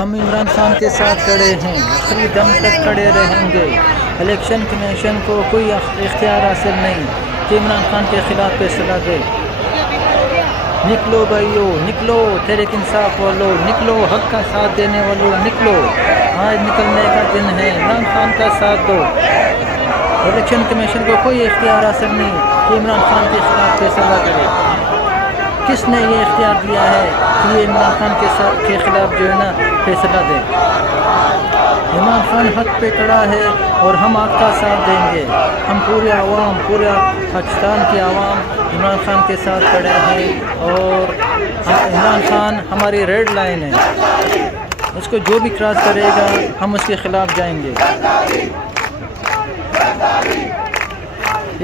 ہم عمران خان کے ساتھ کھڑے ہیں، آخری دم تک کھڑے رہیں گے۔ الیکشن کمیشن کو کوئی اختیار حاصل نہیں کہ عمران خان کے خلاف فیصلہ دے۔ نکلو بھائیو، نکلو تحریک انصاف والو، نکلو حق کا ساتھ دینے والو، نکلو، آج نکلنے کا دن ہے، عمران خان کا ساتھ دو۔ الیکشن کمیشن کو کوئی اختیار حاصل نہیں کہ عمران خان کے خلاف فیصلہ کرے۔ کس نے یہ اختیار دیا ہے کہ یہ عمران خان کے خلاف جو ہے نا فیصلہ دے؟ عمران خان حق پہ کھڑا ہے اور ہم آپ کا ساتھ دیں گے۔ ہم پورے عوام، پورا پاکستان کی عوام عمران خان کے ساتھ کھڑے ہیں اور عمران خان ہماری ریڈ لائن ہے، اس کو جو بھی کراس کرے گا ہم اس کے خلاف جائیں گے۔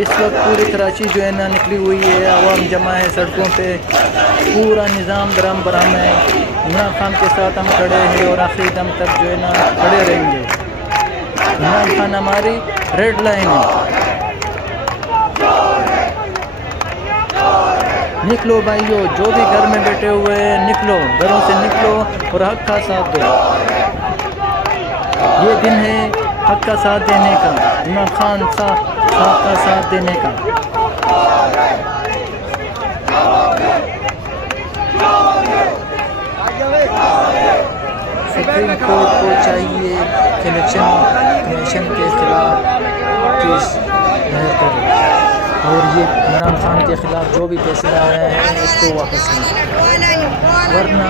اس وقت پوری کراچی جو ہے نا نکلی ہوئی ہے، عوام جمع ہے سڑکوں پہ، پورا نظام درہم برہم ہے۔ عمران خان کے ساتھ ہم کھڑے ہیں اور آخری دم تک جو ہے نا کھڑے رہیں گے۔ عمران خان ہماری ریڈ لائن ہے۔ نکلو بھائیو، جو بھی گھر میں بیٹھے ہوئے ہیں نکلو، گھروں سے نکلو اور حق کا ساتھ دو۔ یہ دن ہے حق کا ساتھ دینے کا، عمران خان صاحب کا ساتھ دینے کا۔ سپریم کورٹ کو چاہیے کہ الیکشن کمیشن کے خلاف کیس دائر کرے اور یہ عمران خان کے خلاف جو بھی فیصلہ آیا ہے اس کو واپس لیں، ورنہ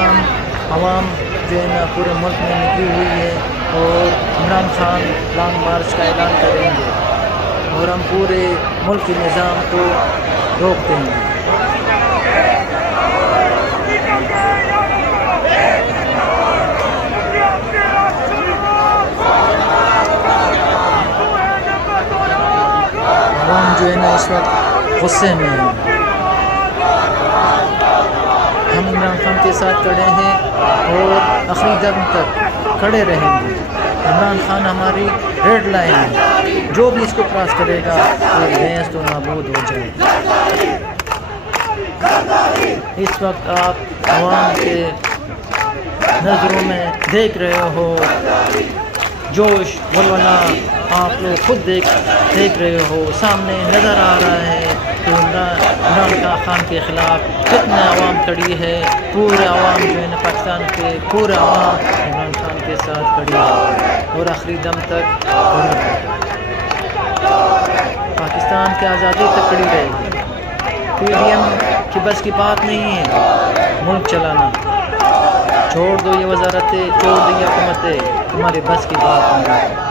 عوام جو ہے نا پورے ملک میں نکلی ہوئی ہے اور عمران خان لانگ مارچ کا اعلان کریں گے اور ہم پورے ملک کے نظام کو روک دیں گے۔ عوام جو ہے نا اس وقت غصے میں ہے۔ ہم عمران خان کے ساتھ کھڑے ہیں اور آخری دم تک کھڑے رہیں گے۔ عمران خان ہماری ریڈ لائن ہے، جو بھی اس کو کراس کرے گا وہ نیست و نابود ہو جائے۔ اس وقت آپ عوام کے نظروں میں دیکھ رہے ہو جوش ولولہ، آپ لوگ خود دیکھ رہے ہو، سامنے نظر آ رہا ہے کہ عمران خان کے خلاف کتنے عوام کھڑی ہے۔ پورے عوام جو ہے نا پاکستان کے پورے عوام عمران خان کے ساتھ کھڑی ہے اور آخری دم تک کھڑی ہے۔ پاکستان کی آزادی تک کھڑی رہے گی۔ پی ڈی ایم کی بس کی بات نہیں ہے ملک چلانا، چھوڑ دو یہ وزارتیں، چھوڑ دو یہ حکومتیں، ہماری بس کی بات نہیں ہے۔